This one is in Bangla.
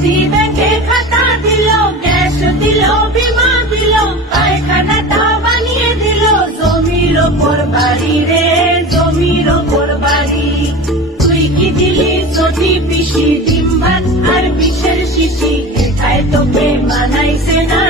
মোদি ব্যাংকে খাতা দিল, গ্যাস দিল, বিমা দিল, পায়খানাটা বানিয়ে দিল, জমির ওপর বাড়ি রে, জমির ওপর বাড়ি। তুই কি দিলি চটি পিসি, ডিম ভাত আর বিষের শিশি, এটাই তোকে মানাইছে না